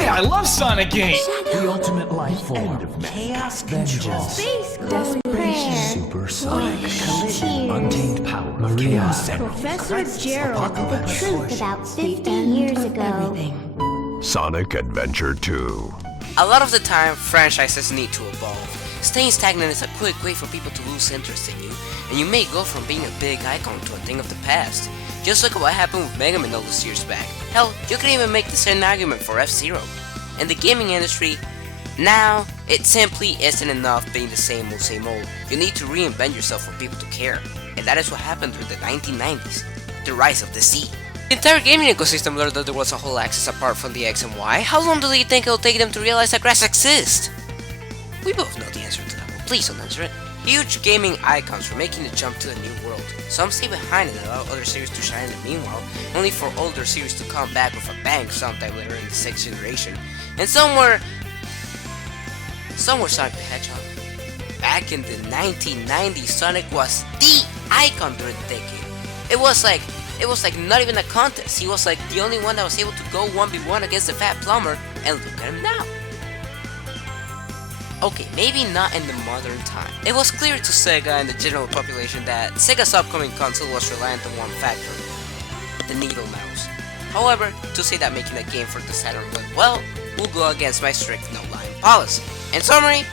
Yeah, I love Sonic games! The ultimate life form. Chaos control. Space calling prayer. Supersonic. Tears. Untamed power of chaos emerald. Professor Gerald, the truth about 50 years ago. Sonic Adventure 2. A lot of the time, franchises need to evolve. Staying stagnant is a quick way for people to lose interest in you, and you may go from being a big icon to a thing of the past. Just look at what happened with Mega Man all those years back. Hell, you can even make the same argument for F-Zero. In the gaming industry, now, it simply isn't enough being the same old. You need to reinvent yourself for people to care. And that is what happened during the 1990s. The rise of the Z. The entire gaming ecosystem learned that there was a whole axis apart from the X and Y. How long do you think it'll take them to realize that grass exists? We both know the answer to that one. Please don't answer it. Huge gaming icons were making the jump to the new world. Some stay behind and allow other series to shine in the meanwhile, only for older series to come back with a bang sometime later in the 6th generation. And some were Sonic the Hedgehog. Back in the 1990s, Sonic was the icon during the decade. It was like not even a contest. He was like the only one that was able to go 1v1 against the Fat Plumber, and look at him now. Okay, maybe not in the modern time. It was clear to SEGA and the general population that SEGA's upcoming console was reliant on one factor: the needle mouse. However, to say that making a game for the Saturn went well will go against my strict no-lying policy. In summary,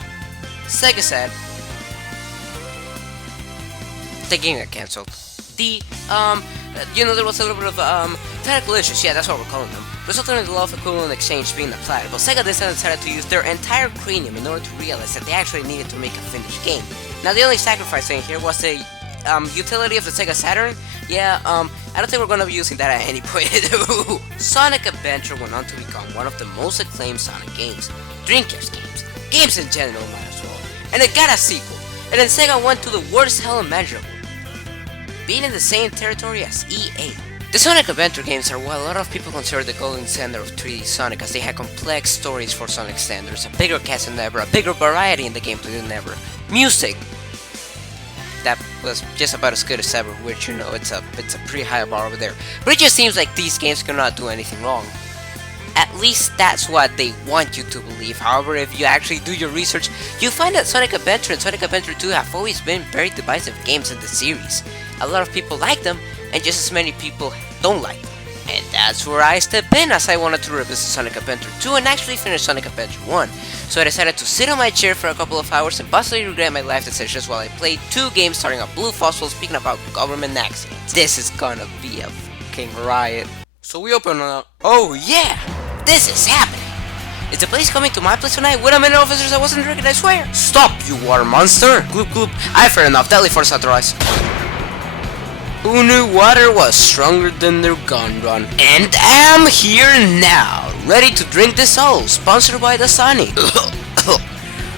SEGA said the game got cancelled. There was a little bit of technical issues, yeah, that's what we're calling them, resulting in the law of equivalent exchange being applied, but SEGA decided to use their entire cranium in order to realize that they actually needed to make a finished game. Now, the only sacrifice in here was the utility of the Sega Saturn. Yeah, I don't think we're gonna be using that at any point. Sonic Adventure went on to become one of the most acclaimed Sonic games, Dreamcast games in general might as well, and it got a sequel, and then Sega went to the worst hell imaginable, being in the same territory as EA. The Sonic Adventure games are what a lot of people consider the golden standard of 3D Sonic, as they had complex stories for Sonic standards, a bigger cast than ever, a bigger variety in the gameplay than ever. Music that was just about as good as ever, which, you know, it's a pretty high bar over there. But it just seems like these games cannot do anything wrong. At least that's what they want you to believe. However, if you actually do your research, you find that Sonic Adventure and Sonic Adventure 2 have always been very divisive games in the series. A lot of people like them, and just as many people don't like them. And that's where I step in, as I wanted to revisit Sonic Adventure 2 and actually finish Sonic Adventure 1. So I decided to sit on my chair for a couple of hours and possibly regret my life decisions while I played 2 games starting up Blue Fossil, speaking about government accidents. This is gonna be a fucking riot. So we open up. Oh yeah! This is happening! Is the police coming to my place tonight? Wait a minute, officers, I wasn't drinking, I swear! Stop, you water monster! Gloop gloop. I've heard enough. Deadly force authorized. Who knew water was stronger than their gun run? And I'm here now, ready to drink this all, sponsored by the Sonic.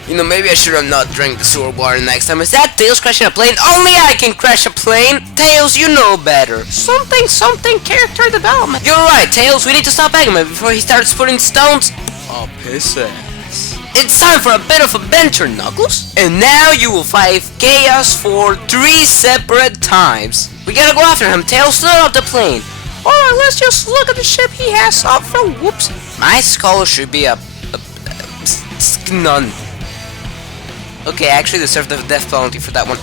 You know, maybe I should have not drank the sewer water next time. Is that Tails crashing a plane? Only I can crash a plane! Tails, you know better. Something character development. You're right, Tails, we need to stop Eggman before he starts putting stones. Oh, piss ass. It's time for a bit of adventure, Knuckles. And now you will fight Chaos for 3 separate times. We gotta go after him, Tails, load up the plane. Alright, let's just look at the ship he has up front. Whoops. My skull should be a none. Okay, I actually deserve the death penalty for that one.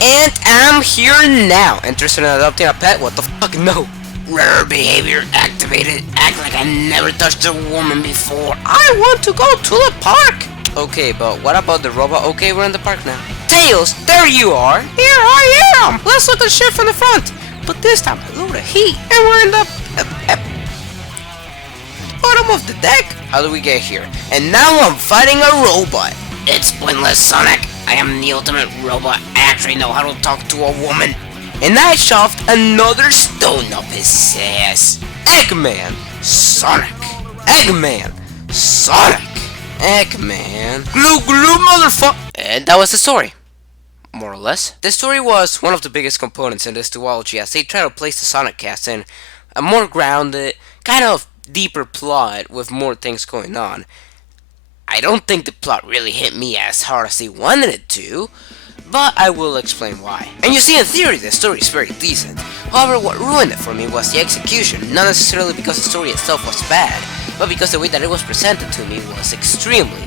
And I'm here now. Interested in adopting a pet? What the fuck? No. Rare behavior activated. Act like I never touched a woman before. I want to go to the park. Okay, but what about the robot? Okay, we're in the park now. Tails, there you are. Here I am. Let's look at the ship from the front. But this time, a load of heat. And we're in the bottom of the deck. How do we get here? And now I'm fighting a robot. It's pointless, Sonic. I am the ultimate robot. I actually know how to talk to a woman. And I shoved another stone up his ass. Eggman, Sonic. Eggman, Sonic. Eggman. Glue glue, motherfucker. And that was the story. More or less. The story was one of the biggest components in this duology, as they try to place the Sonic cast in a more grounded, kind of deeper plot with more things going on. I don't think the plot really hit me as hard as they wanted it to, but I will explain why. And you see, in theory, the story is very decent. However, what ruined it for me was the execution, not necessarily because the story itself was bad, but because the way that it was presented to me was extremely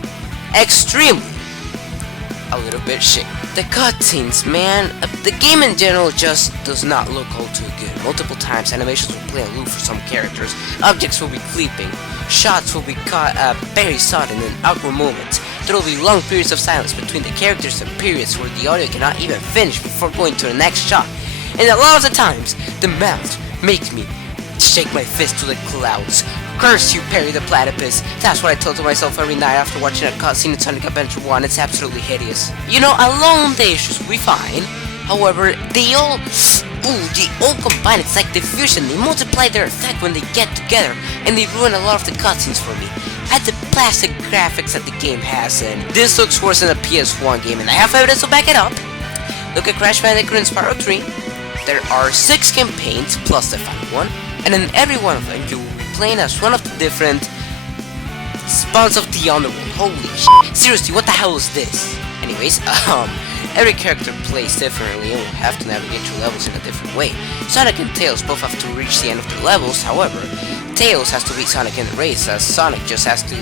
a little bit shit. The cutscenes, man, the game in general just does not look all too good. Multiple times, animations will play aloof for some characters, objects will be flipping, shots will be caught very sudden and awkward moments. There will be long periods of silence between the characters and periods where the audio cannot even finish before going to the next shot. And a lot of the times, the mouth makes me shake my fist to the clouds. Curse you, Perry the Platypus. That's what I tell to myself every night after watching a cutscene in Sonic Adventure 1. It's absolutely hideous. You know, alone the issues will be fine. However, they all combine. It's like diffusion. They multiply their effect when they get together, and they ruin a lot of the cutscenes for me. At the plastic graphics that the game has, and this looks worse than a PS1 game, and I have evidence to back it up. Look at Crash Bandicoot and Spyro 3. There are 6 campaigns plus the final one, and in every one of them you will be playing as one of the different spawns of the underworld. Holy shit. Seriously, what the hell is this? Anyways, every character plays differently and will have to navigate through levels in a different way. Sonic and Tails both have to reach the end of their levels, however, Tails has to beat Sonic in the race, as Sonic just has to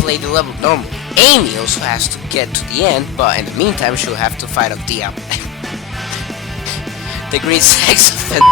play the level normally. Amy also has to get to the end, but in the meantime she'll have to fight off the green sex offender,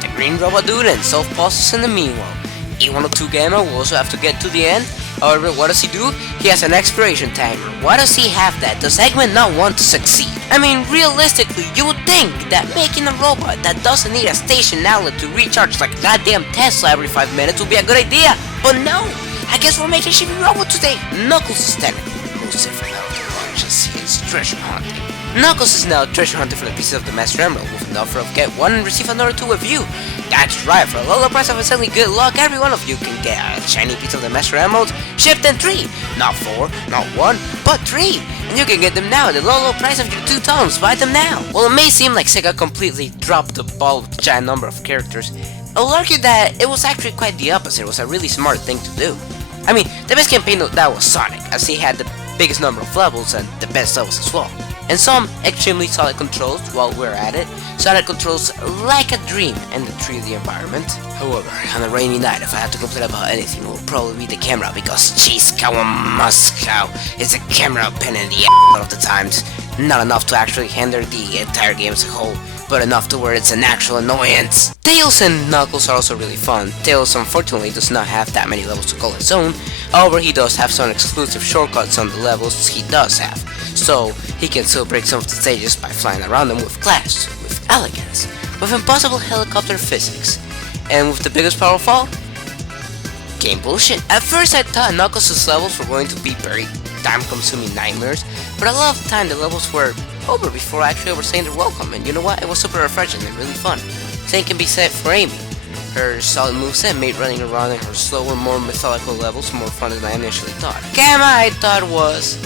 the green robot dude, and solve puzzles in the meanwhile. E102 Gamma will also have to get to the end. However, what does he do? He has an expiration timer. Why does he have that? Does Eggman not want to succeed? I mean, realistically, you would think that making a robot that doesn't need a station outlet to recharge like a goddamn Tesla every 5 minutes would be a good idea. But no! I guess we're making a shitty robot today. Knuckles is technically Lucifer now to launch as he is treasure hunting. Knuckles is now treasure hunting for the pieces of the Master Emerald with an offer of get one and receive another two with you. That's right, for a low price of insanely good luck, every one of you can get a shiny piece of the Master Emerald shipped in 3. Not 4, not 1, but 3. And you can get them now at the low price of your 2 tomes. Buy them now. Well, it may seem like SEGA completely dropped the ball with a giant number of characters. I'll argue that it was actually quite the opposite. It was a really smart thing to do. I mean, the best campaign of that was Sonic, as he had the biggest number of levels and the best levels as well. And some extremely solid controls. While we're at it, Sonic controls like a dream in the 3D environment. However, on a rainy night, if I had to complain about anything, it would probably be the camera, because jeez, Moscow is a camera pain in the ass a lot of the times. Not enough to actually hinder the entire game as a whole, but enough to where it's an actual annoyance. Tails and Knuckles are also really fun. Tails unfortunately does not have that many levels to call his own. However, he does have some exclusive shortcuts on the levels he does have, so he can still break some of the stages by flying around them with class, with elegance, with impossible helicopter physics, and with the biggest power of all, game bullshit. At first I thought Knuckles' levels were going to be very time-consuming nightmares, but a lot of the time the levels were over before I actually ever saying their welcome, and you know what, it was super refreshing and really fun. Same can be said for Amy. Her solid moveset made running around in her slower, more methodical levels more fun than I initially thought. Gamma I thought was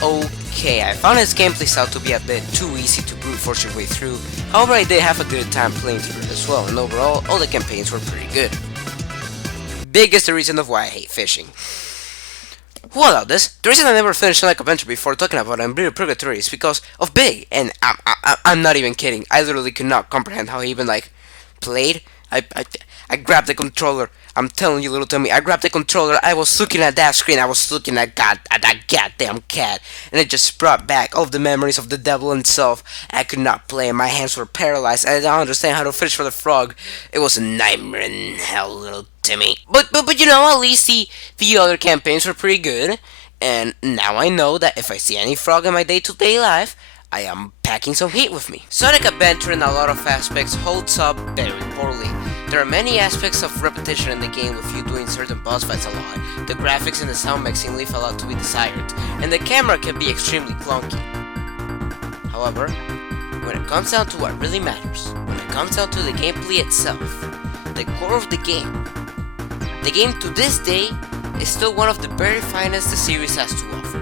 okay. I found his gameplay style to be a bit too easy to brute force your way through. However, I did have a good time playing through it as well, and overall, all the campaigns were pretty good. Big is the reason of why I hate fishing. Who allowed this? The reason I never finished Sonic Adventure before talking about Unbreathed Purgatory is because of Big, and I'm not even kidding. I literally could not comprehend how he even played. I grabbed the controller. I'm telling you, little Tommy, I grabbed the controller. I was looking at that screen. I was looking at that goddamn cat, and it just brought back all the memories of the devil himself. I could not play. My hands were paralyzed. I didn't understand how to fish for the frog. It was a nightmare in hell, little Timmy. But you know, at least the other campaigns were pretty good. And now I know that if I see any frog in my day-to-day life, I am packing some heat with me. Sonic Adventure in a lot of aspects holds up very poorly. There are many aspects of repetition in the game with you doing certain boss fights a lot. The graphics and the sound mixing leave a lot to be desired, and the camera can be extremely clunky. However, when it comes down to what really matters, when it comes down to the gameplay itself, the core of the game to this day is still one of the very finest the series has to offer.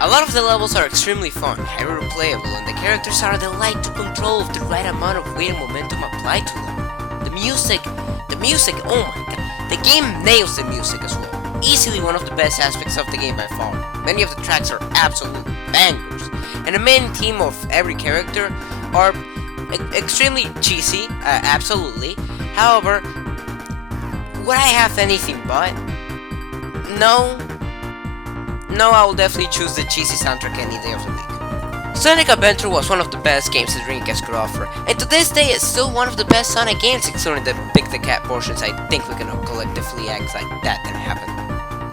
A lot of the levels are extremely fun, highly replayable, and the characters are a delight to control with the right amount of weight and momentum applied to them. The music, oh my god, the game nails the music as well. Easily one of the best aspects of the game by far. Many of the tracks are absolute bangers, and the main theme of every character are extremely cheesy, absolutely. However, would I have anything but? No. No, I will definitely choose the cheesy soundtrack any day of the week. Sonic Adventure was one of the best games the Dreamcast could offer, and to this day it's still one of the best Sonic games, excluding the Pick the Cat portions. I think we can all collectively act like that didn't happen.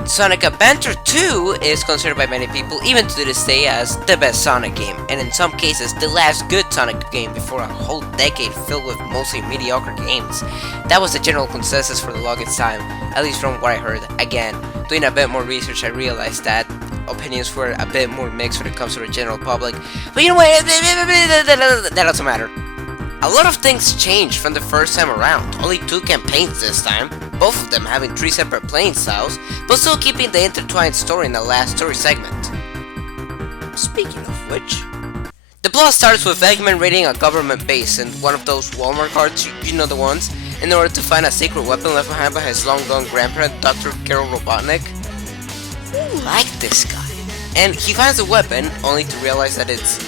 Sonic Adventure 2 is considered by many people, even to this day, as the best Sonic game, and in some cases, the last good Sonic game before a whole decade filled with mostly mediocre games. That was the general consensus for the longest time, at least from what I heard. Again, doing a bit more research, I realized that opinions were a bit more mixed when it comes to the general public, but you know what, that doesn't matter. A lot of things changed from the first time around, only 2 campaigns this time, both of them having 3 separate playing styles, but still keeping the intertwined story in the last story segment. Speaking of which, the plot starts with Eggman raiding a government base in one of those Walmart carts, you know the ones, in order to find a secret weapon left behind by his long-gone grandparent, Dr. Carol Robotnik. I like this guy. And he finds the weapon, only to realize that it's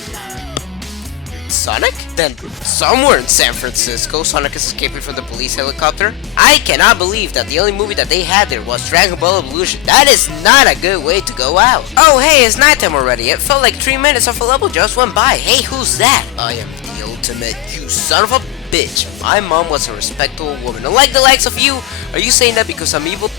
Sonic? Then, somewhere in San Francisco, Sonic is escaping from the police helicopter. I cannot believe that the only movie that they had there was Dragon Ball Evolution. That is not a good way to go out. Oh hey, it's nighttime already. It felt like 3 minutes of a level just went by. Hey, who's that? I am the ultimate, you son of a bitch. My mom was a respectable woman. Unlike the likes of you, are you saying that because I'm evil?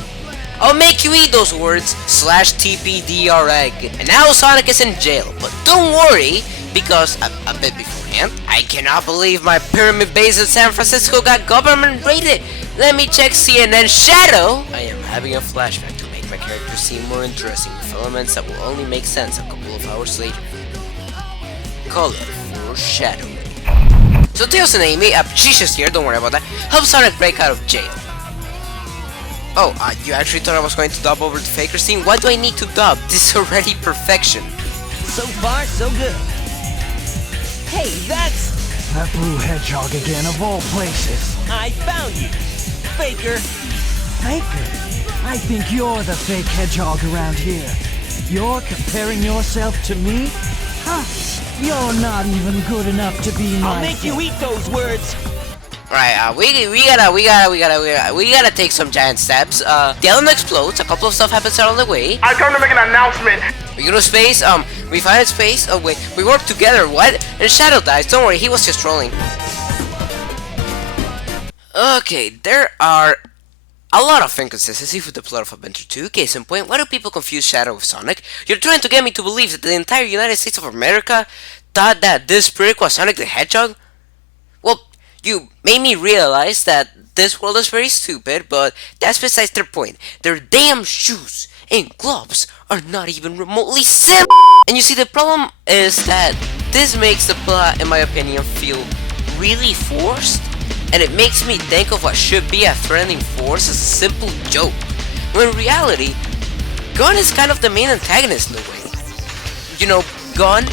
I'll make you eat those words, /TPDR egg. And now Sonic is in jail, but don't worry, because a bit beforehand, I cannot believe my pyramid base in San Francisco got government raided. Let me check CNN Shadow. I am having a flashback to make my character seem more interesting with elements that will only make sense a couple of hours later. Color foreshadowing. So Tails and Amy, she's just here, don't worry about that, help Sonic break out of jail. Oh, you actually thought I was going to dub over the Faker scene? Why do I need to dub? This is already perfection. So far, so good. Hey, that's... That blue hedgehog again, of all places. I found you, Faker. Faker? I think you're the fake hedgehog around here. You're comparing yourself to me? Huh? You're not even good enough to be my... I'll make you eat those words. Right, we gotta take some giant steps. The island explodes, a couple of stuff happens out on the way. I come to make an announcement. We go to space, we find space, oh wait, we work together, what? And Shadow dies, don't worry, he was just trolling. Okay, there are a lot of inconsistencies with the plot of Adventure 2. Case in point, why do people confuse Shadow with Sonic? You're trying to get me to believe that the entire United States of America thought that this prick was Sonic the Hedgehog? Well, you made me realize that this world is very stupid, but that's besides their point. Their damn shoes and gloves are not even remotely similar. And you see, the problem is that this makes the plot, in my opinion, feel really forced, and it makes me think of what should be a threatening force as a simple joke, when in reality, Gun is kind of the main antagonist in a way. You know, Gun,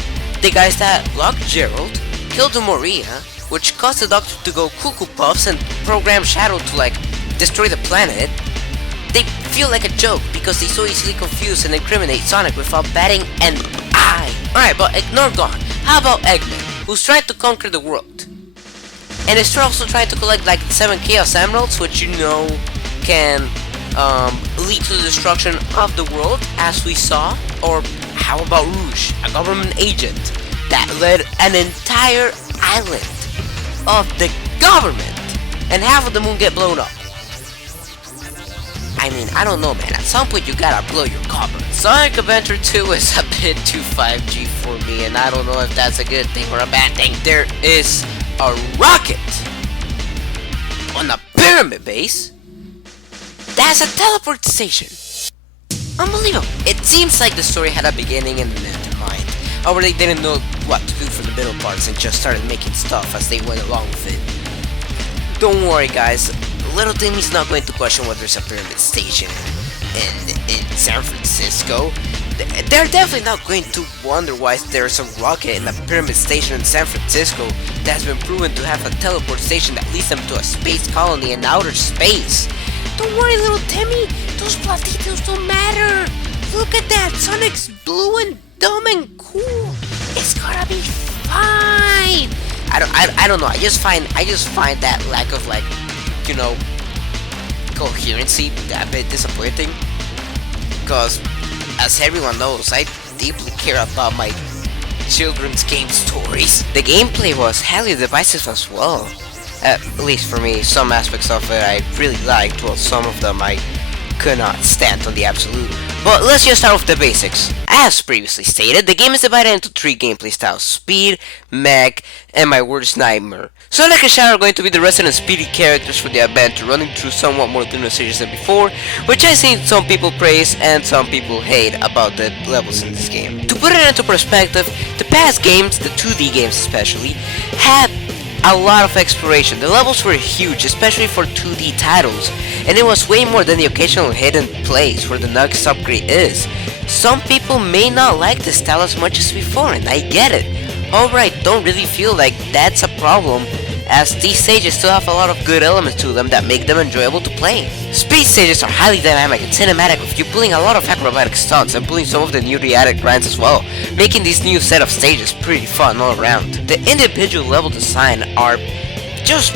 the guys that blocked Gerald, killed Maria, which caused the Doctor to go cuckoo puffs and program Shadow to, like, destroy the planet. They feel like a joke because they so easily confuse and incriminate Sonic without batting an eye. Alright, but ignore Gon. How about Eggman, who's trying to conquer the world? And is also trying to collect, like, 7 Chaos Emeralds, which you know can lead to the destruction of the world, as we saw? Or how about Rouge, a government agent that led an entire island of the government, and half of the moon get blown up? I mean, I don't know, man. At some point, you gotta blow your cover. Sonic Adventure 2 is a bit too 5G for me, and I don't know if that's a good thing or a bad thing. There is a rocket on a pyramid base that's a teleport station. Unbelievable. It seems like the story had a beginning and an end in mind, or they didn't know what to do for the middle parts and just started making stuff as they went along with it. Don't worry, guys. Little Timmy's not going to question whether there's a pyramid station in San Francisco. They're definitely not going to wonder why there's a rocket in a pyramid station in San Francisco that has been proven to have a teleport station that leads them to a space colony in outer space. Don't worry, little Timmy, those plot details don't matter. Look at that, Sonic's blue and dumb and cool. It's gonna be fine. I don't know. I just find that lack of, like, you know, coherency a bit disappointing, because as everyone knows, I deeply care about my children's game stories. The gameplay was highly divisive as well. At least for me, some aspects of it I really liked, while some of them I could not stand on the absolute. But let's just start with the basics. As previously stated, the game is divided into 3 gameplay styles: Speed, Mech, and my worst nightmare. Sonic and Shadow are going to be the resident speedy characters for the adventure, running through somewhat more linear stages than before, which I've seen some people praise and some people hate about the levels in this game. To put it into perspective, the past games, the 2D games especially, had a lot of exploration. The levels were huge, especially for 2D titles, and it was way more than the occasional hidden place where the next upgrade is. Some people may not like this style as much as before, and I get it. However, I don't really feel like that's a problem, as these stages still have a lot of good elements to them that make them enjoyable to play. Speed stages are highly dynamic and cinematic, with you pulling a lot of acrobatic stunts and pulling some of the newly added grinds as well, making this new set of stages pretty fun all around. The individual level design are just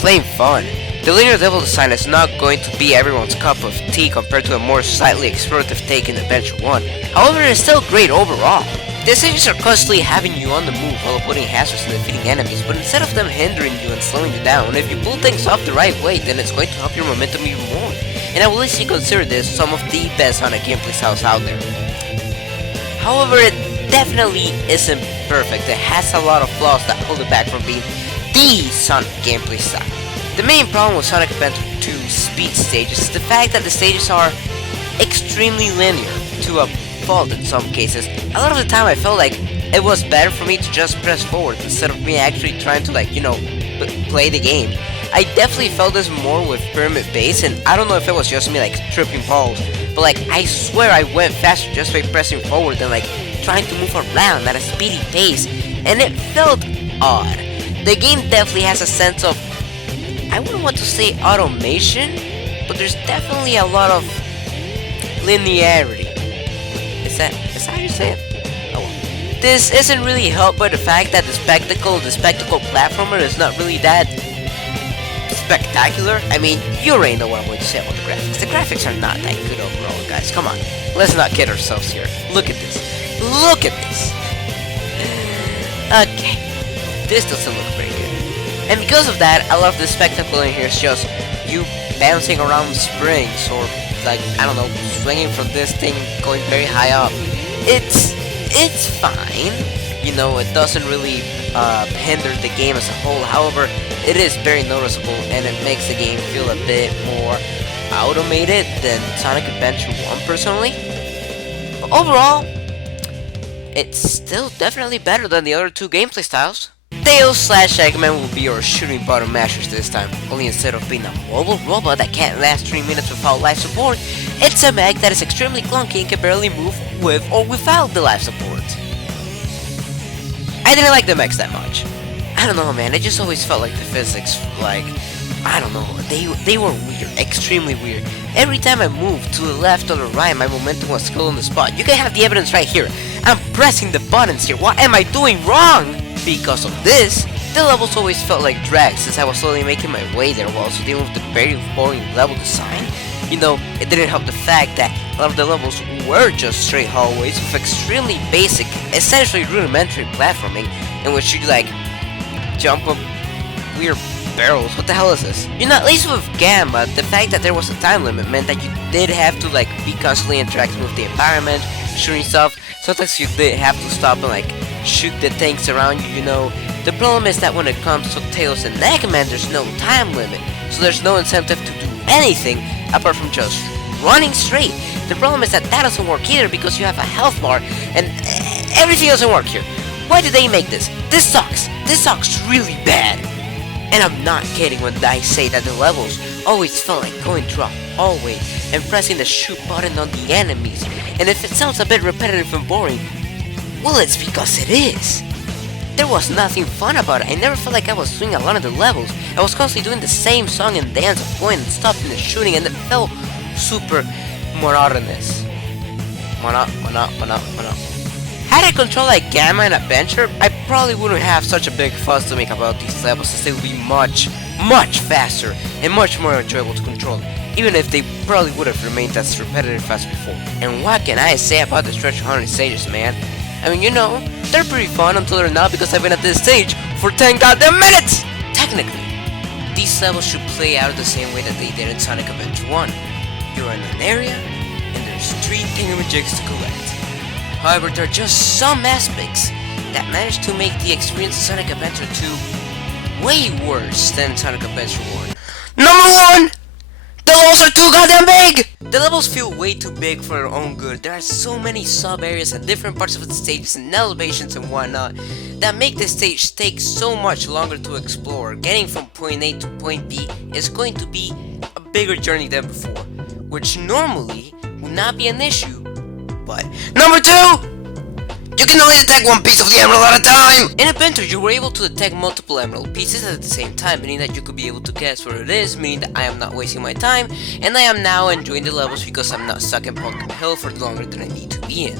plain fun. The linear level design is not going to be everyone's cup of tea compared to a more slightly explorative take in Adventure 1. However, it's still great overall. The stages are constantly having you on the move while avoiding hazards and defeating enemies, but instead of them hindering you and slowing you down, if you pull things off the right way, then it's going to help your momentum even more. And I will at least consider this some of the best Sonic gameplay styles out there. However, it definitely isn't perfect. It has a lot of flaws that hold it back from being the Sonic gameplay style. The main problem with Sonic Adventure 2 speed stages is the fact that the stages are extremely linear to a fault in some cases. A lot of the time I felt like it was better for me to just press forward instead of me actually trying to play the game. I definitely felt this more with Pyramid Base, and I don't know if it was just me tripping balls, but I swear I went faster just by pressing forward than trying to move around at a speedy pace, and it felt odd. The game definitely has a sense of, I wouldn't want to say automation, but there's definitely a lot of linearity. Is that how you say it? Oh well. This isn't really helped by the fact that the spectacle platformer is not really that spectacular. I mean, you already know what I'm going to say about the graphics. The graphics are not that good overall, guys. Come on. Let's not kid ourselves here. Look at this. Look at this. Okay. This doesn't look very good. And because of that, a lot of the spectacle in here is just you bouncing around springs or I don't know, swinging from this thing, going very high up. It's fine. It doesn't really hinder the game as a whole. However, it is very noticeable, and it makes the game feel a bit more automated than Sonic Adventure 1 personally. But overall, it's still definitely better than the other 2 gameplay styles. Tails/Eggman will be your shooting button mashers this time, only instead of being a mobile robot that can't last 3 minutes without life support, it's a mech that is extremely clunky and can barely move with or without the life support. I didn't like the mechs that much. I don't know, man, I just always felt like the physics, I don't know, they were weird, extremely weird. Every time I moved to the left or the right, my momentum was still on the spot. You can have the evidence right here. I'm pressing the buttons here. What am I doing wrong? Because of this, the levels always felt like drags since I was slowly making my way there while also dealing with the very boring level design. It didn't help the fact that a lot of the levels were just straight hallways with extremely basic, essentially rudimentary platforming in which you jump up weird barrels. What the hell is this? At least with Gamma, the fact that there was a time limit meant that you did have to be constantly interacting with the environment, shooting stuff. Sometimes you did have to stop and shoot the things around you, The problem is that when it comes to Tails and Eggman, there's no time limit, so there's no incentive to do anything apart from just running straight. The problem is that doesn't work either because you have a health bar and everything doesn't work here. Why did they make this? This sucks. This sucks really bad. And I'm not kidding when I say that the levels always felt like going through a hallway and pressing the shoot button on the enemies. And if it sounds a bit repetitive and boring, well, it's because it is. There was nothing fun about it. I never felt like I was doing a lot of the levels. I was constantly doing the same song and dance of going and stopping and shooting, and it felt super monotonous. Had I controlled like Gamma and Adventure, I probably wouldn't have such a big fuss to make about these levels, since they would be much, much faster and much more enjoyable to control. even if they probably would have remained as repetitive as before. And what can I say about the Treasure Hunter stages, man? I mean, you know, they're pretty fun until they're not, because I've been at this stage for 10 goddamn minutes! Technically, these levels should play out the same way that they did in Sonic Adventure 1. You're in an area, and there's 3 thingamajigs to collect. However, there are just some aspects that manage to make the experience of Sonic Adventure 2 way worse than Sonic Adventure 1. Number 1! The levels are too goddamn big! The levels feel way too big for their own good. There are so many sub-areas and different parts of the stages and elevations and whatnot that make the stage take so much longer to explore. Getting from point A to point B is going to be a bigger journey than before, which normally would not be an issue. But number 2! You can only detect one piece of the emerald at a time! In Adventure, you were able to detect multiple emerald pieces at the same time, meaning that you could be able to guess where it is, meaning that I am not wasting my time, and I am now enjoying the levels because I'm not stuck in Pumpkin Hill for longer than I need to be in.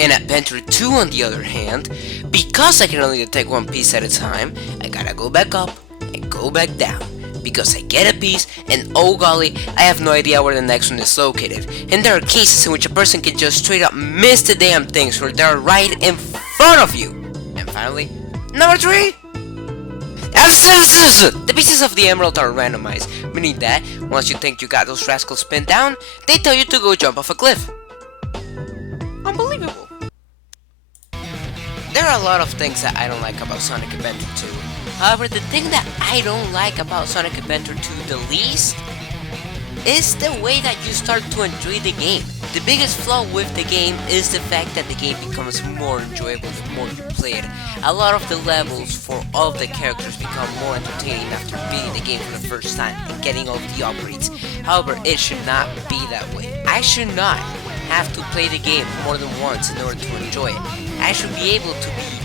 In Adventure 2, on the other hand, because I can only detect one piece at a time, I gotta go back up and go back down. Because I get a piece, and oh golly, I have no idea where the next one is located. And there are cases in which a person can just straight up miss the damn things where they're right in front of you. And finally, number 3! The pieces of the emerald are randomized, meaning that once you think you got those rascals pinned down, they tell you to go jump off a cliff. Unbelievable. There are a lot of things that I don't like about Sonic Adventure 2. However, the thing that I don't like about Sonic Adventure 2 the least is the way that you start to enjoy the game. The biggest flaw with the game is the fact that the game becomes more enjoyable the more you play it. A lot of the levels for all of the characters become more entertaining after beating the game for the first time and getting all of the upgrades. However, it should not be that way. I should not have to play the game more than once in order to enjoy it. I should be able to be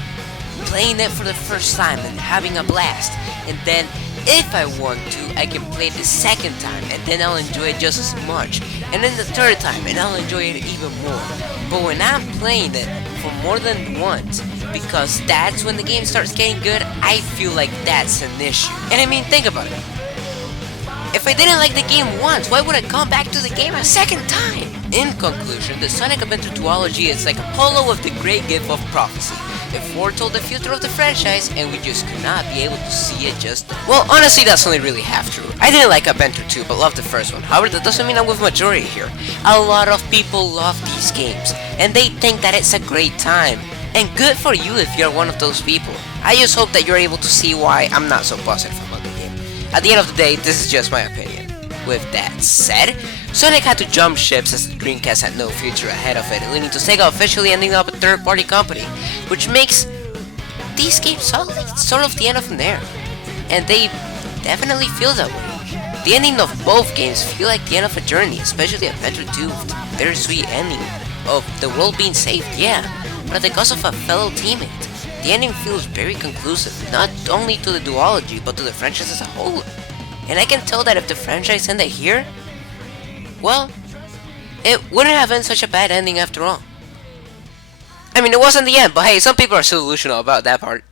playing it for the first time and having a blast, and then if I want to, I can play it the second time and then I'll enjoy it just as much, and then the third time and I'll enjoy it even more. But when I'm playing it for more than once, because that's when the game starts getting good, I feel like that's an issue. And I mean, think about it. If I didn't like the game once, why would I come back to the game a second time? In conclusion, the Sonic Adventure Duology is like Apollo with the great gift of prophecy. It foretold the future of the franchise, and we just could not be able to see it just... Well, honestly, that's only really half true. I didn't like Adventure 2, but loved the first one. However, that doesn't mean I'm with majority here. A lot of people love these games, and they think that it's a great time. And good for you if you're one of those people. I just hope that you're able to see why I'm not so positive about the game. At the end of the day, this is just my opinion. With that said, Sonic had to jump ships as the Dreamcast had no future ahead of it, leading to SEGA officially ending up a third-party company, which makes these games sort of the end of an era. And they definitely feel that way. The ending of both games feel like the end of a journey, especially Adventure 2 with the bittersweet ending of the world being saved, yeah, but at the cost of a fellow teammate. The ending feels very conclusive, not only to the duology, but to the franchise as a whole. And I can tell that if the franchise ended here, well, it wouldn't have been such a bad ending after all. I mean, it wasn't the end, but hey, some people are so delusional about that part.